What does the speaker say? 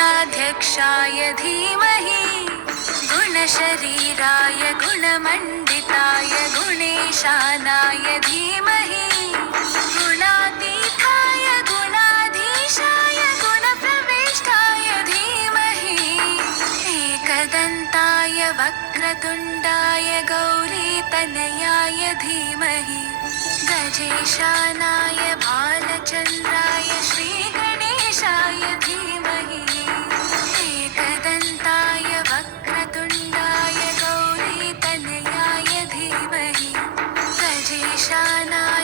गणाध्यक्षाय धीमहि गुणशरीराय गुणमण्डिताय गुणेशानाय धीमहि गुणातीताय गुणाधीशाय गुणप्रविष्टाय धीमहि एकदन्ताय वक्रतुण्डाय गौरीतनयाय धीमहि गजेशानाय भालचन्द्राय श्रीगणेशाय धीमहि एकदन्ताय वक्रतुण्डाय गौरीतनयाय धीमहि गजेशानाय